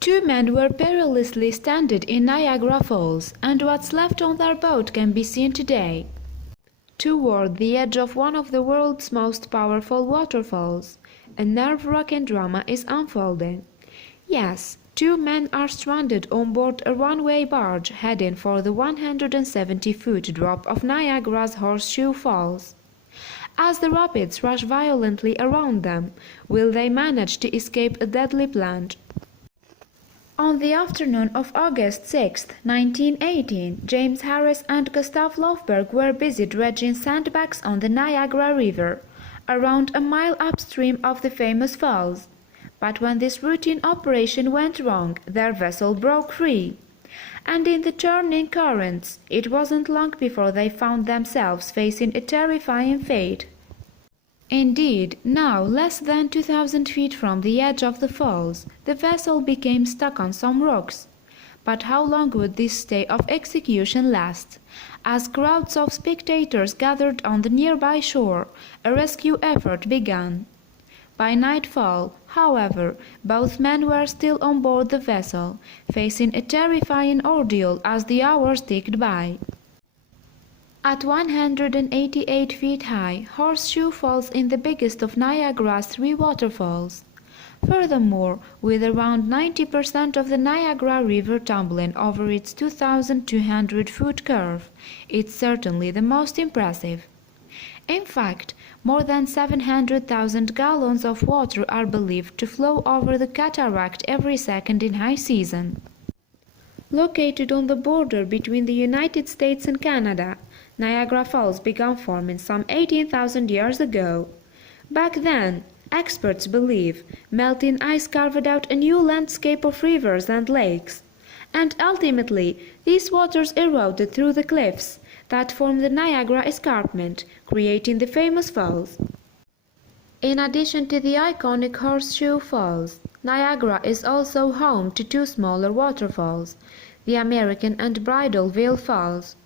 Two men were perilously stranded in Niagara Falls, and what's left on their boat can be seen today. Toward the edge of one of the world's most powerful waterfalls, a nerve-wracking drama is unfolding. Yes, two men are stranded on board a runaway barge heading for the 170-foot drop of Niagara's Horseshoe Falls. As the rapids rush violently around them, will they manage to escape a deadly plunge? On the afternoon of August 6, 1918, James Harris and Gustav Löfberg were busy dredging sandbags on the Niagara River, around a mile upstream of the famous falls. But when this routine operation went wrong, their vessel broke free. And in the turning currents, it wasn't long before they found themselves facing a terrifying fate. Indeed, now less than 2,000 feet from the edge of the falls, the vessel became stuck on some rocks. But how long would this stay of execution last? As crowds of spectators gathered on the nearby shore, a rescue effort began. By nightfall, however, both men were still on board the vessel, facing a terrifying ordeal as the hours ticked by. At 188 feet high, Horseshoe falls in the biggest of Niagara's three waterfalls. Furthermore, with around 90% of the Niagara River tumbling over its 2,200-foot curve, it's certainly the most impressive. In fact, more than 700,000 gallons of water are believed to flow over the cataract every second in high season. Located on the border between the United States and Canada, Niagara Falls began forming some 18,000 years ago. Back then, experts believe, melting ice carved out a new landscape of rivers and lakes, and ultimately these waters eroded through the cliffs that form the Niagara Escarpment, creating the famous falls. In addition to the iconic Horseshoe Falls, Niagara is also home to two smaller waterfalls, the American and Bridalveil Falls.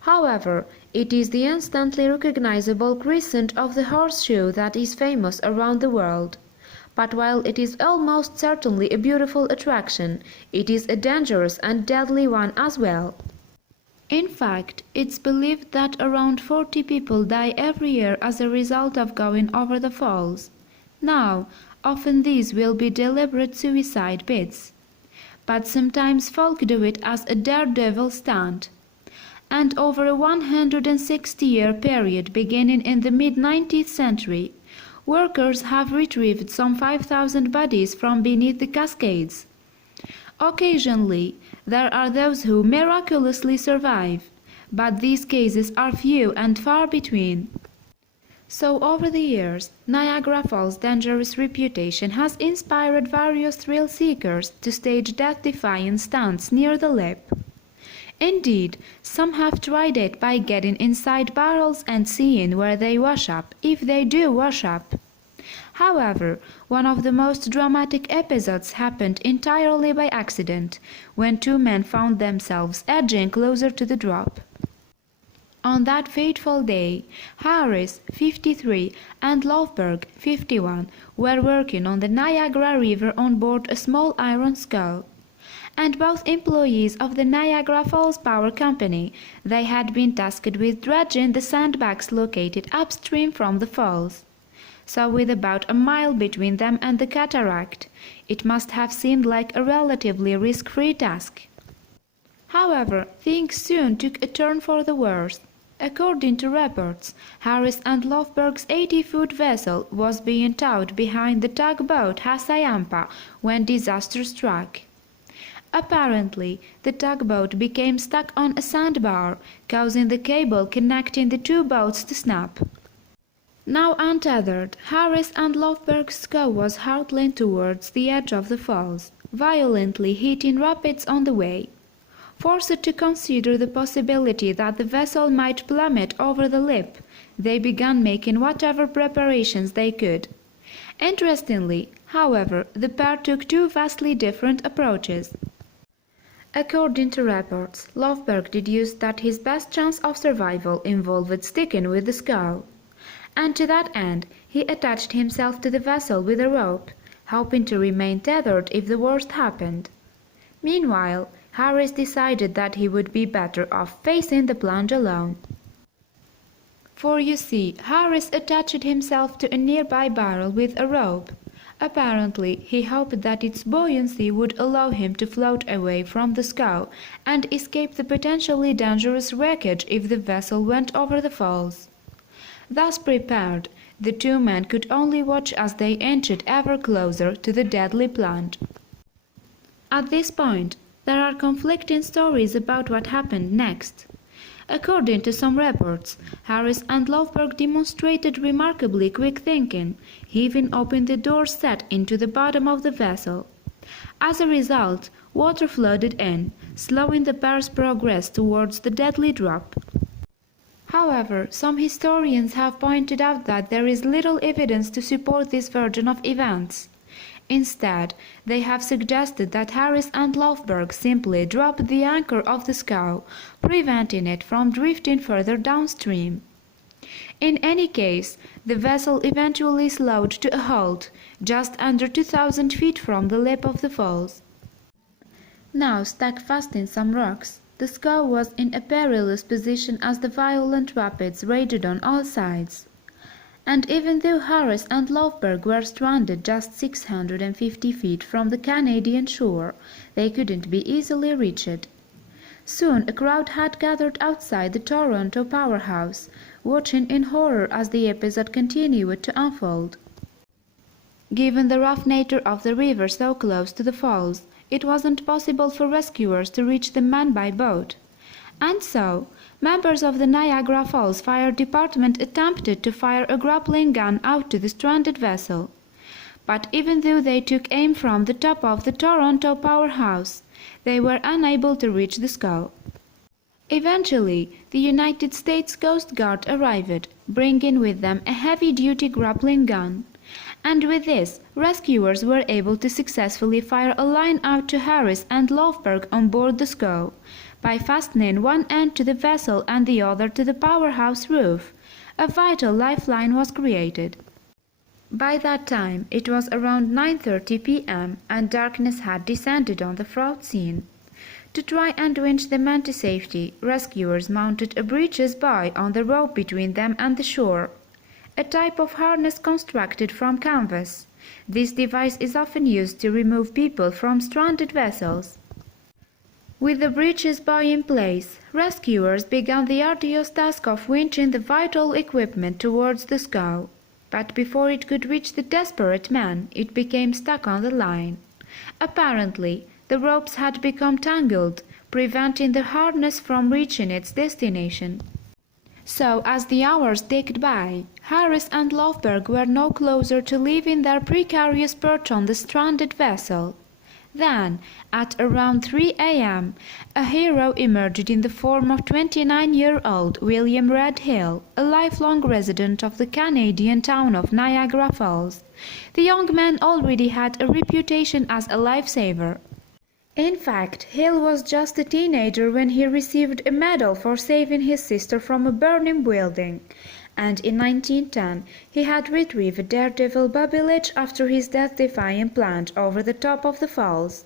However, it is the instantly recognizable crescent of the Horseshoe that is famous around the world. But while it is almost certainly a beautiful attraction, it is a dangerous and deadly one as well. In fact, it's believed that around 40 people die every year as a result of going over the falls. Now, often these will be deliberate suicide bits. But sometimes folk do it as a daredevil stunt. And over a 160-year period beginning in the mid-19th century, workers have retrieved some 5,000 bodies from beneath the Cascades. Occasionally, there are those who miraculously survive, but these cases are few and far between. So over the years, Niagara Falls' dangerous reputation has inspired various thrill seekers to stage death-defying stunts near the lip. Indeed, some have tried it by getting inside barrels and seeing where they wash up, if they do wash up. However, one of the most dramatic episodes happened entirely by accident, when two men found themselves edging closer to the drop. On that fateful day, Harris, 53, and Löfberg, 51, were working on the Niagara River on board a small iron scow. And both employees of the Niagara Falls Power Company, they had been tasked with dredging the sandbags located upstream from the falls. So with about a mile between them and the cataract, it must have seemed like a relatively risk-free task. However, things soon took a turn for the worse. According to reports, Harris and Löfberg's 80-foot vessel was being towed behind the tugboat Hassayampa when disaster struck. Apparently, the tugboat became stuck on a sandbar, causing the cable connecting the two boats to snap. Now untethered, Harris and Löfberg's scow was hurtling towards the edge of the falls, violently hitting rapids on the way. Forced to consider the possibility that the vessel might plummet over the lip, they began making whatever preparations they could. Interestingly, however, the pair took two vastly different approaches. According to reports, Löfberg deduced that his best chance of survival involved sticking with the scow. And to that end, he attached himself to the vessel with a rope. hoping to remain tethered if the worst happened. Meanwhile, Harris decided that he would be better off facing the plunge alone. For you see, Harris attached himself to a nearby barrel with a rope. Apparently, he hoped that its buoyancy would allow him to float away from the scow and escape the potentially dangerous wreckage if the vessel went over the falls. Thus prepared, the two men could only watch as they inched ever closer to the deadly plunge. At this point, there are conflicting stories about what happened next. According to some reports, Harris and Löfberg demonstrated remarkably quick thinking, heaving open the door set into the bottom of the vessel. As a result, water flooded in, slowing the pair's progress towards the deadly drop. However, some historians have pointed out that there is little evidence to support this version of events. Instead, they have suggested that Harris and Löfberg simply dropped the anchor of the scow, preventing it from drifting further downstream. In any case, the vessel eventually slowed to a halt, just under 2,000 feet from the lip of the falls. Now stuck fast in some rocks, the scow was in a perilous position as the violent rapids raged on all sides. And even though Harris and Löfberg were stranded just 650 feet from the Canadian shore, they couldn't be easily reached. Soon a crowd had gathered outside the Toronto powerhouse, watching in horror as the episode continued to unfold. Given the rough nature of the river so close to the falls, it wasn't possible for rescuers to reach the men by boat. And so, members of the Niagara Falls Fire Department attempted to fire a grappling gun out to the stranded vessel. But even though they took aim from the top of the Toronto powerhouse, they were unable to reach the scow. Eventually, the United States Coast Guard arrived, bringing with them a heavy-duty grappling gun. And with this, rescuers were able to successfully fire a line out to Harris and Löfberg on board the scow, by fastening one end to the vessel and the other to the powerhouse roof. A vital lifeline was created. By that time, it was around 9:30 p.m. and darkness had descended on the fraught scene. To try and winch the men to safety, rescuers mounted a breeches buoy on the rope between them and the shore, a type of harness constructed from canvas. This device is often used to remove people from stranded vessels. With the breeches buoy in place, rescuers began the arduous task of winching the vital equipment towards the scow. But before it could reach the desperate men, it became stuck on the line. Apparently, the ropes had become tangled, preventing the harness from reaching its destination. So, as the hours ticked by, Harris and Löfberg were no closer to leaving their precarious perch on the stranded vessel. Then, at around 3 a.m., a hero emerged in the form of 29-year-old William Red Hill, a lifelong resident of the Canadian town of Niagara Falls. The young man already had a reputation as a lifesaver. In fact, Hill was just a teenager when he received a medal for saving his sister from a burning building. And in 1910 he had retrieved daredevil Bobby Leach after his death-defying plunge over the top of the falls.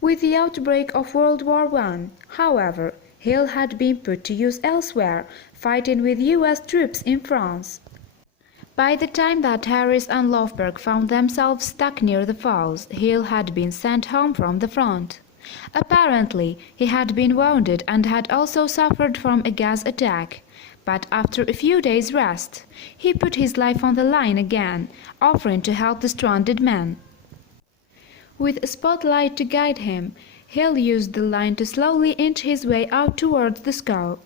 With the outbreak of World War I, however, Hill had been put to use elsewhere, fighting with U.S. troops in France. By the time that Harris and Löfberg found themselves stuck near the falls, Hill had been sent home from the front. Apparently, he had been wounded and had also suffered from a gas attack. But after a few days' rest, he put his life on the line again, offering to help the stranded men. With a spotlight to guide him, Hill used the line to slowly inch his way out towards the scow.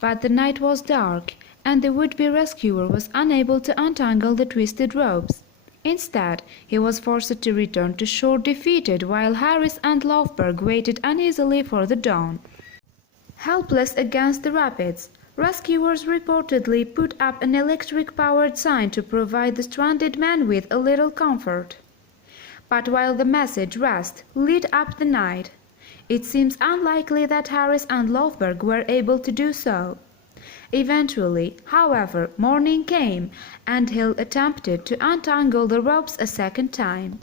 But the night was dark, and the would-be rescuer was unable to untangle the twisted ropes. Instead, he was forced to return to shore defeated while Harris and Löfberg waited uneasily for the dawn. Helpless against the rapids, rescuers reportedly put up an electric-powered sign to provide the stranded men with a little comfort. But while the message "Rest" lit up the night, it seems unlikely that Harris and Löfberg were able to do so. Eventually, however, morning came, and Hill attempted to untangle the ropes a second time.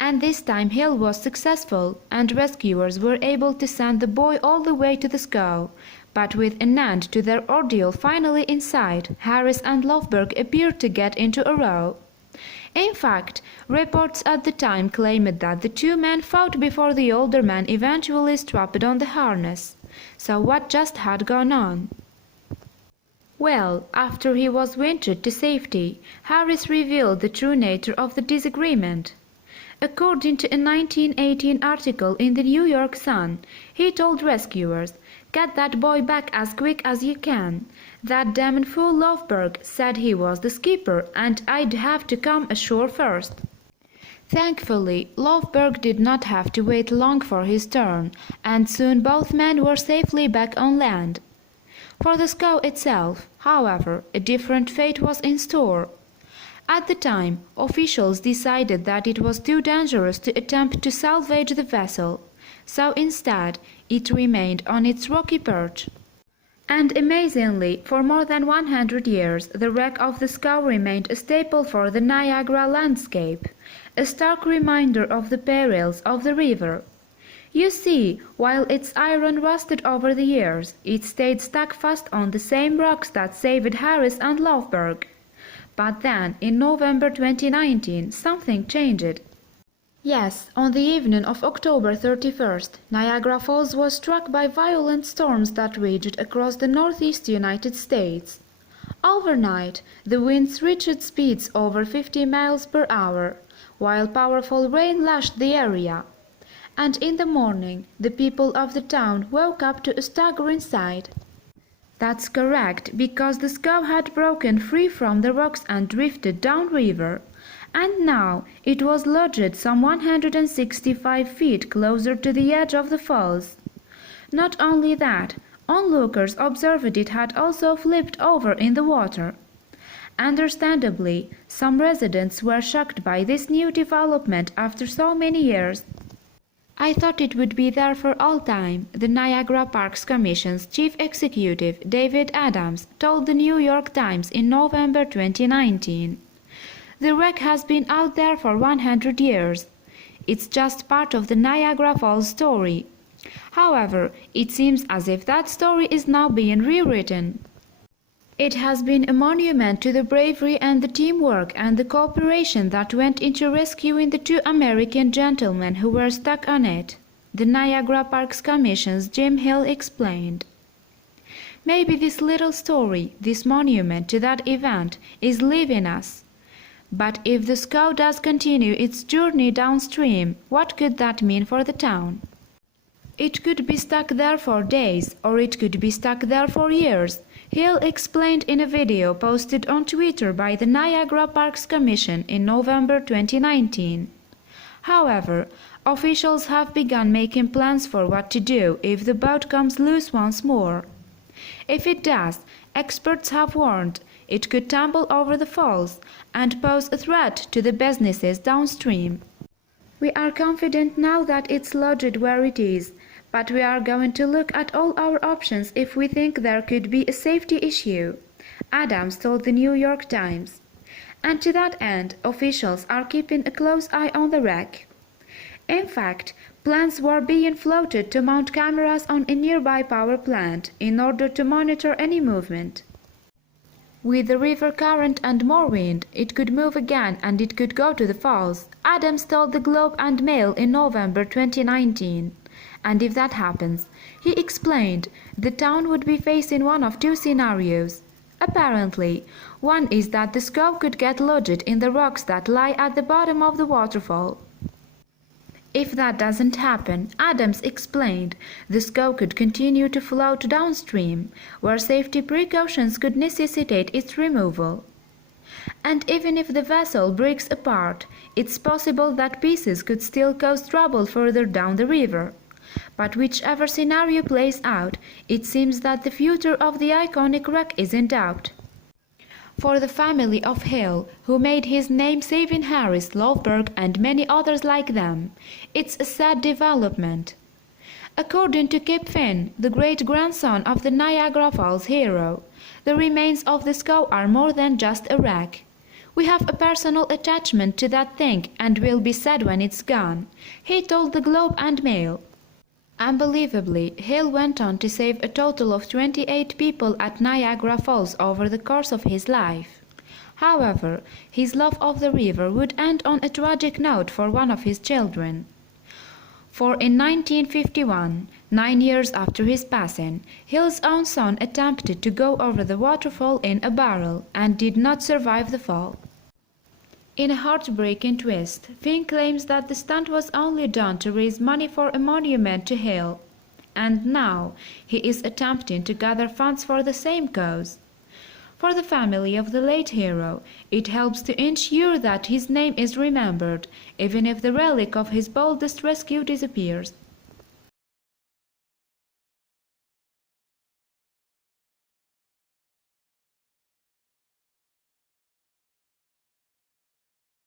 And this time Hill was successful, and rescuers were able to send the boy all the way to the scow. But with an end to their ordeal finally in sight, Harris and Lofberg appeared to get into a row. In fact, reports at the time claimed that the two men fought before the older man eventually strapped on the harness. So what just had gone on? Well, after he was wintered to safety, Harris revealed the true nature of the disagreement. According to a 1918 article in the New York Sun, he told rescuers, "Get that boy back as quick as you can. That damn fool Lofberg said he was the skipper and I'd have to come ashore first." Thankfully, Lofberg did not have to wait long for his turn, and soon both men were safely back on land. For the scow itself, however, a different fate was in store. At the time, officials decided that it was too dangerous to attempt to salvage the vessel, so instead it remained on its rocky perch. And amazingly, for more than 100 years, the wreck of the scow remained a staple for the Niagara landscape, a stark reminder of the perils of the river. You see, while its iron rusted over the years, it stayed stuck fast on the same rocks that saved Harris and Lofberg. But then, in November 2019, something changed. Yes, on the evening of October 31st, Niagara Falls was struck by violent storms that raged across the northeast United States. Overnight, the winds reached speeds over 50 miles per hour, while powerful rain lashed the area. And in the morning, the people of the town woke up to a staggering sight. That's correct, because the scow had broken free from the rocks and drifted downriver. And now it was lodged some 165 feet closer to the edge of the falls. Not only that, onlookers observed it had also flipped over in the water. Understandably, some residents were shocked by this new development after so many years. "I thought it would be there for all time," the Niagara Parks Commission's chief executive, David Adams, told the New York Times in November 2019. "The wreck has been out there for 100 years. It's just part of the Niagara Falls story. However, it seems as if that story is now being rewritten. It has been a monument to the bravery and the teamwork and the cooperation that went into rescuing the two American gentlemen who were stuck on it," the Niagara Parks Commission's Jim Hill explained. "Maybe this little story, this monument to that event, is leaving us. But if the scow does continue its journey downstream, what could that mean for the town? It could be stuck there for days, or it could be stuck there for years," Hill explained in a video posted on Twitter by the Niagara Parks Commission in November 2019. However, officials have begun making plans for what to do if the boat comes loose once more. If it does, experts have warned, it could tumble over the falls and pose a threat to the businesses downstream. "We are confident now that it's lodged where it is, but we are going to look at all our options if we think there could be a safety issue," Adams told the New York Times. And to that end, officials are keeping a close eye on the wreck. In fact, plans were being floated to mount cameras on a nearby power plant in order to monitor any movement. "With the river current and more wind, it could move again and it could go to the falls," Adams told the Globe and Mail in November 2019. "And if that happens," he explained, "the town would be facing one of two scenarios. Apparently, one is that the scow could get lodged in the rocks that lie at the bottom of the waterfall. If that doesn't happen," Adams explained, "the scow could continue to float downstream, where safety precautions could necessitate its removal. And even if the vessel breaks apart, it's possible that pieces could still cause trouble further down the river. But whichever scenario plays out, it seems that the future of the iconic wreck is in doubt." For the family of Hill, who made his name saving Harris, Lofberg, and many others like them, it's a sad development. According to Kip Finn, the great-grandson of the Niagara Falls hero, the remains of the scow are more than just a wreck. We have a personal attachment to that thing and will be sad when it's gone, he told the Globe and Mail. Unbelievably, Hale went on to save a total of 28 people at Niagara Falls over the course of his life. However, his love of the river would end on a tragic note for one of his children. For in 1951, 9 years after his passing, Hill's own son attempted to go over the waterfall in a barrel and did not survive the fall. In a heartbreaking twist, Finn claims that the stunt was only done to raise money for a monument to Hill, and now he is attempting to gather funds for the same cause. For the family of the late hero, it helps to ensure that his name is remembered, even if the relic of his boldest rescue disappears.